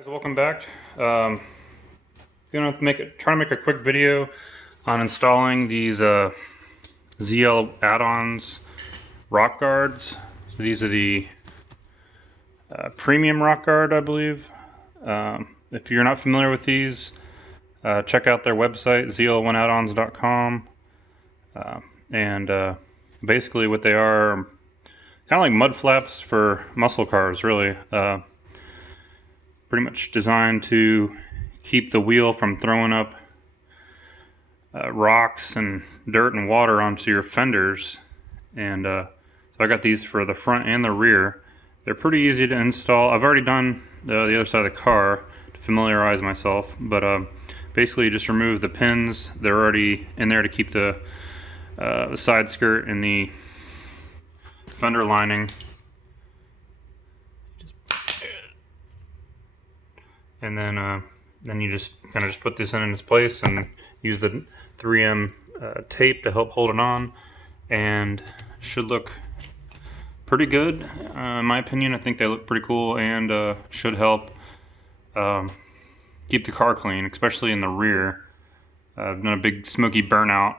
Guys, welcome back. Try to make a quick video on installing these ZL1Addons Rockguards. So these are the premium Rockguard, I believe. If you're not familiar with these, check out their website, ZL1Addons.com. Basically what they are, kind of like mud flaps for muscle cars, really. Pretty much designed to keep the wheel from throwing up rocks and dirt and water onto your fenders. And so I got these for the front and the rear. They're pretty easy to install. I've already done the other side of the car to familiarize myself, but basically you just remove the pins. They're already in there to keep the side skirt and the fender lining. And then you just kind of put this in its place and use the 3M tape to help hold it on, and should look pretty good in my opinion. I think they look pretty cool and should help keep the car clean, especially in the rear. I've done a big smoky burnout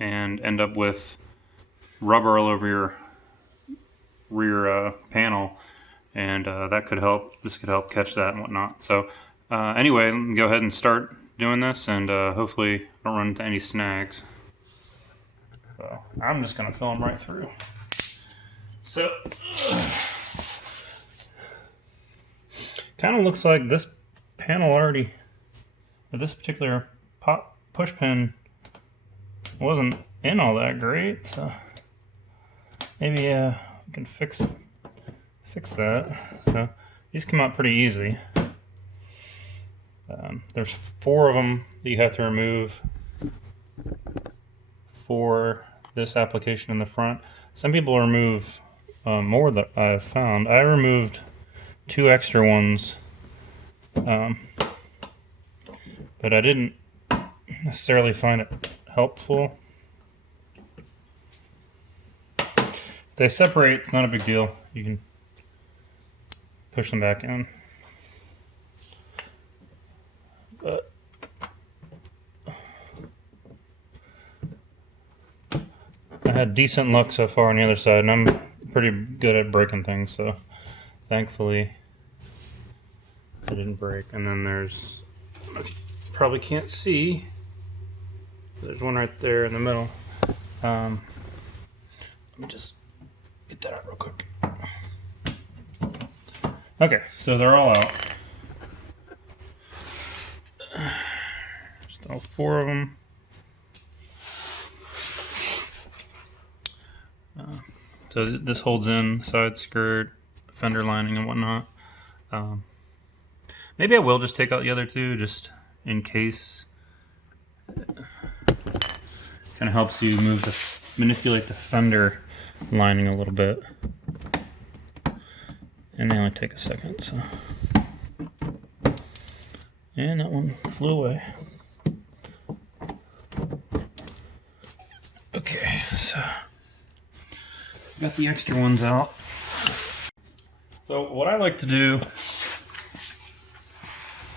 and end up with rubber all over your rear panel. And that could help. This could help catch that and whatnot. So anyway, let me go ahead and start doing this, and hopefully I don't run into any snags. So I'm just gonna fill them right through. So kind of looks like this panel already, or this particular push pin wasn't in all that great. So maybe we can fix that. So these come out pretty easy. There's 4 of them that you have to remove for this application in the front. Some people remove more that I've found. I removed 2 extra ones, but I didn't necessarily find it helpful. If they separate, it's not a big deal. You can push them back in. But I had decent luck so far on the other side, and I'm pretty good at breaking things, so thankfully I didn't break. And then there's, probably can't see, there's one right there in the middle. Let me just get that out real quick. Okay, so they're all out. Just all 4 of them. So this holds in side skirt, fender lining, and whatnot. Maybe I will just take out the other 2, just in case. Kind of helps you manipulate the fender lining a little bit. And they only take a second, so. And that one flew away. Okay, so got the extra ones out. So what I like to do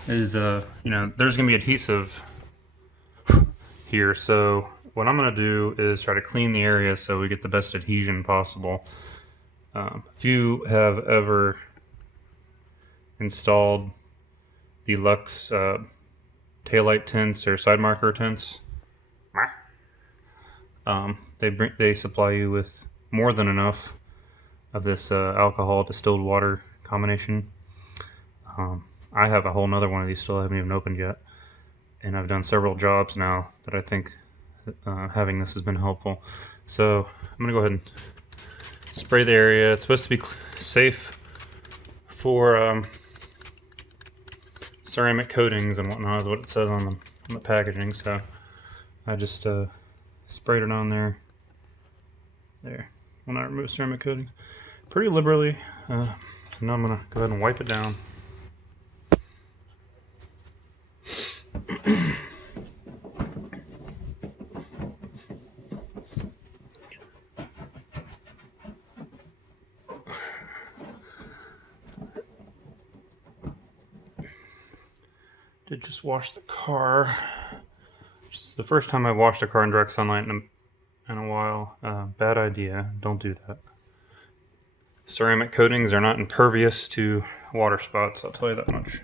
is, you know, there's gonna be adhesive here, so what I'm gonna do is try to clean the area so we get the best adhesion possible. If you have ever installed Deluxe taillight tints or side marker tints, they supply you with more than enough of this alcohol distilled water combination. I have a whole nother one of these still I haven't even opened yet, and I've done several jobs now that I think having this has been helpful. So I'm gonna go ahead and spray the area. It's supposed to be safe for ceramic coatings and whatnot, is what it says on the packaging. So I just sprayed it on there. There. When I remove ceramic coatings pretty liberally. Now I'm gonna go ahead and wipe it down. Did just wash the car. It's the first time I've washed a car in direct sunlight in a while. Bad idea. Don't do that. Ceramic coatings are not impervious to water spots, I'll tell you that much.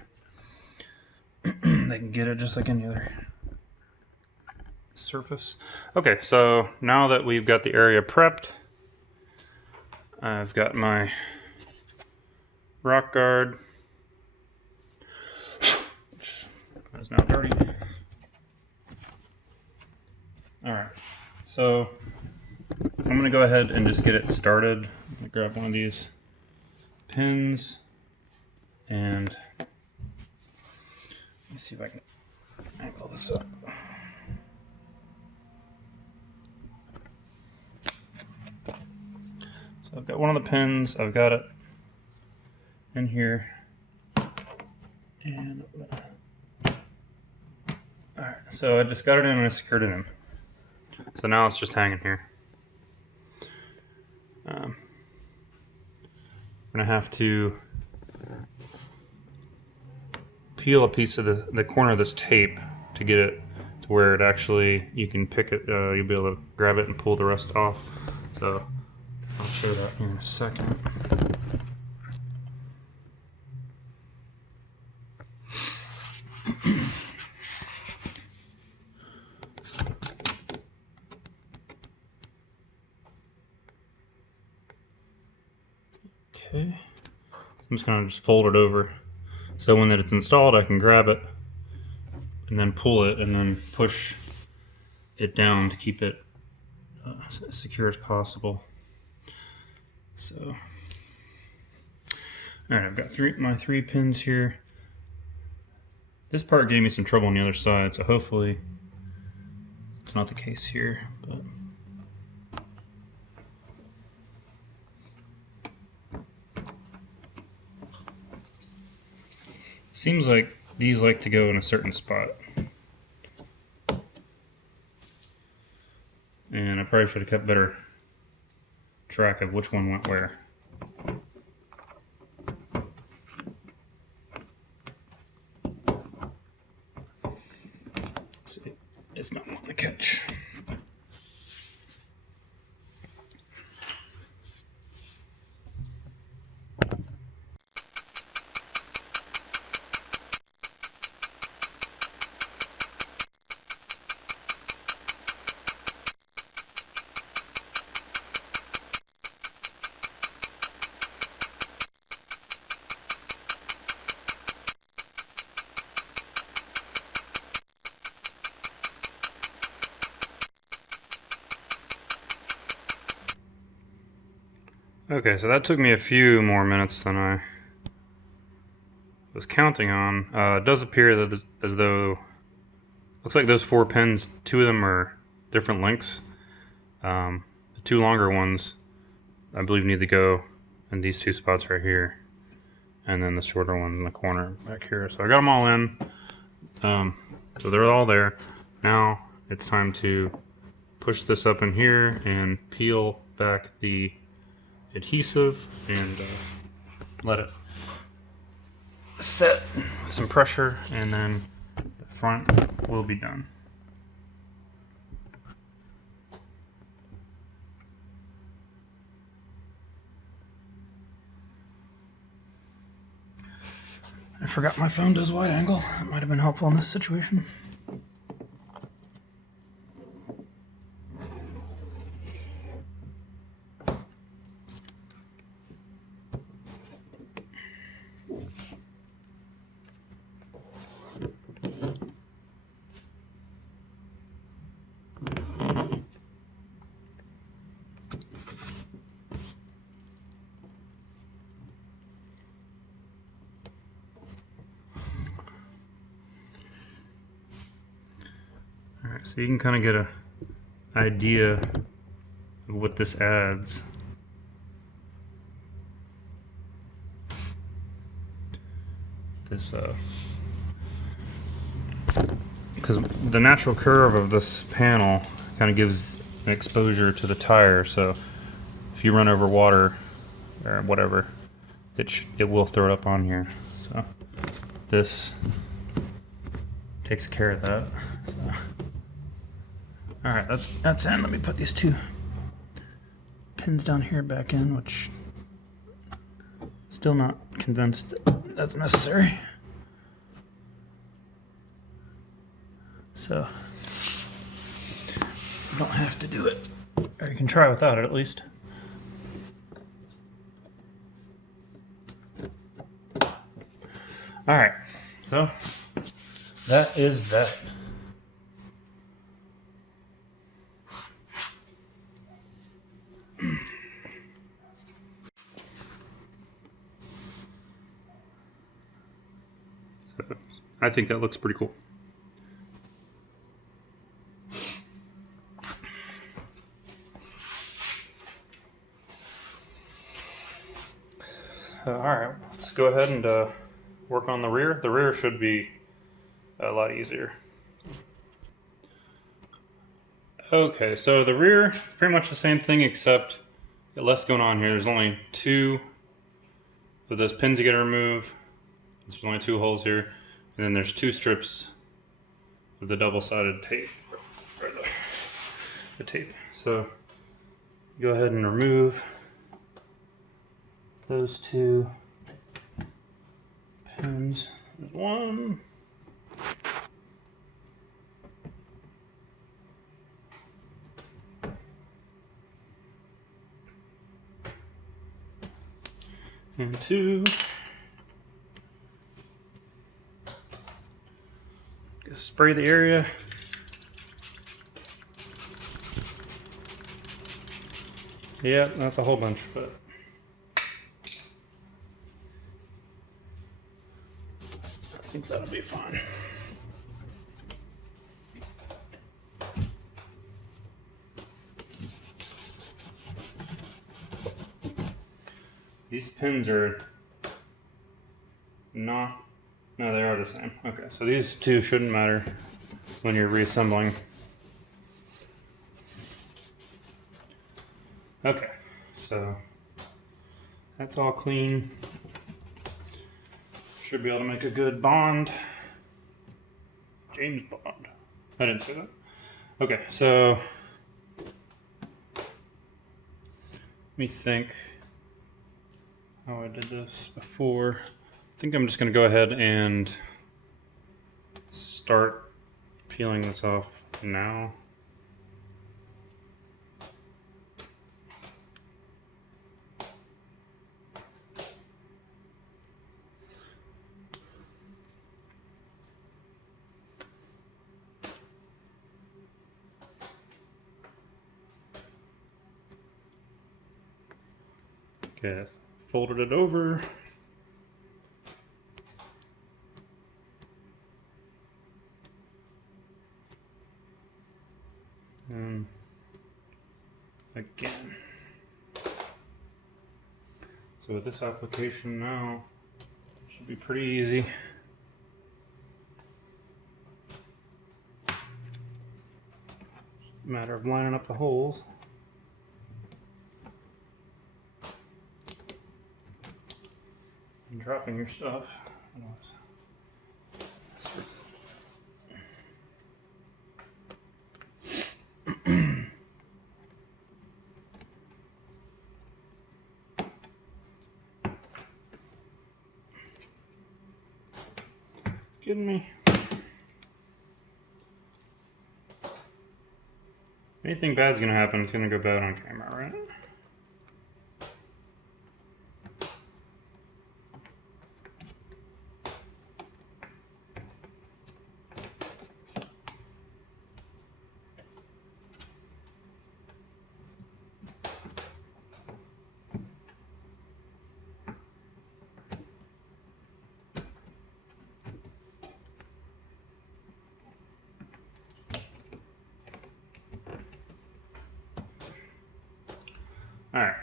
They can get it just like any other surface. Okay, so now that we've got the area prepped, I've got my Rockguard, which is now dirty. Alright, so I'm going to go ahead and just get it started. I'm going to grab one of these pins and let me see if I can angle this up. So I've got one of the pins, I've got it in here, and alright, so I just got it in and I secured it in. So now it's just hanging here. I'm gonna have to peel a piece of the corner of this tape to get it to where it actually, you can pick it, you'll be able to grab it and pull the rest off. So I'll show that here in a second. Okay, so I'm just going to just fold it over so when it's installed I can grab it and then pull it and then push it down to keep it as secure as possible. So, alright, I've got my three pins here. This part gave me some trouble on the other side, so hopefully it's not the case here. But seems like these like to go in a certain spot. And I probably should have kept better track of which one went where. See, it's not wanting to catch. Okay, so that took me a few more minutes than I was counting on. It does appear that as though, looks like those 4 pins, 2 of them are different lengths. The 2 longer ones, I believe, need to go in these 2 spots right here, and then the shorter one in the corner back here. So I got them all in. So they're all there. Now it's time to push this up in here and peel back the adhesive and let it set some pressure, and then the front will be done. I forgot my phone does wide angle. That might have been helpful in this situation. Alright, so you can kind of get an idea of what this adds. This, because the natural curve of this panel kind of gives an exposure to the tire, so if you run over water or whatever, it will throw it up on here. So this takes care of that. So. All right, that's in. Let me put these two pins down here back in, which still not convinced that's necessary. So you don't have to do it, or you can try without it at least. All right, so that is that. So I think that looks pretty cool. All right, let's go ahead and work on the rear. The rear should be a lot easier. Okay, so the rear, pretty much the same thing except less going on here. There's only two of those pins you gotta remove. There's only two holes here. And then there's two strips of the double-sided tape, or the tape. So go ahead and remove those two pins. There's one. And two. Just spray the area. Yeah, that's a whole bunch, but I think that'll be fine. These pins are not, no, they are the same. Okay, so these two shouldn't matter when you're reassembling. Okay, so that's all clean. Should be able to make a good bond. James Bond. I didn't say that. Okay, so let me think how I did this before. I think I'm just going to go ahead and start peeling this off now. Okay, folded it over. And again. So with this application now, it should be pretty easy. Matter of lining up the holes. And dropping your stuff. Kidding me? Anything bad's gonna happen, it's gonna go bad on camera, right? Alright,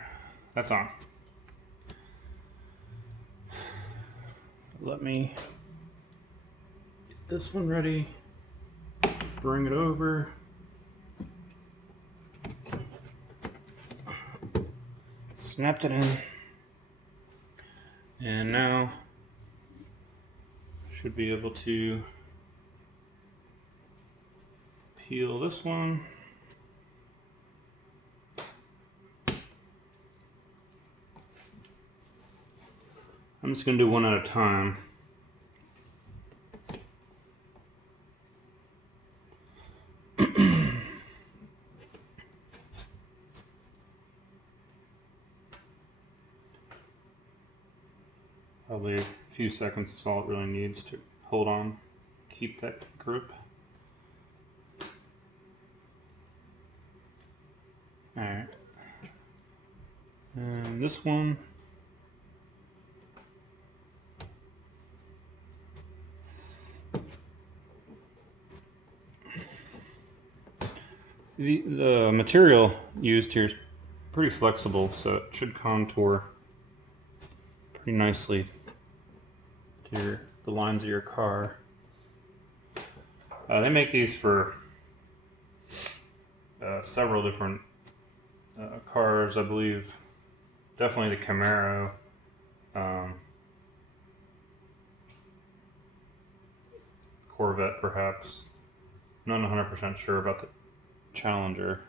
that's on. Let me get this one ready, bring it over. Snapped it in. And now should be able to peel this one. I'm just going to do one at a time. Probably a few seconds is all it really needs to hold on, keep that grip. Alright. And this one. The material used here is pretty flexible, so it should contour pretty nicely to the lines of your car. They make these for several different cars, I believe. Definitely the Camaro. Corvette, perhaps. Not 100% sure about the Challenger.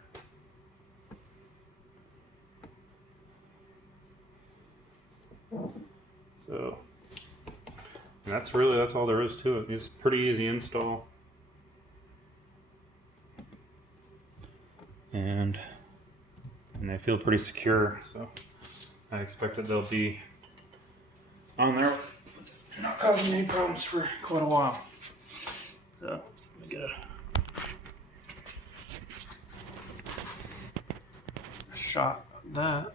So that's all there is to it. It's pretty easy install. And they feel pretty secure, so I expect that they'll be on there not causing any problems for quite a while. So let me get a shot of that.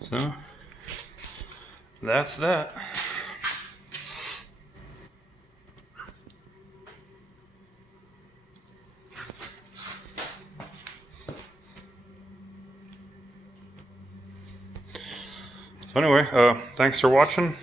So that's that. So anyway, thanks for watching.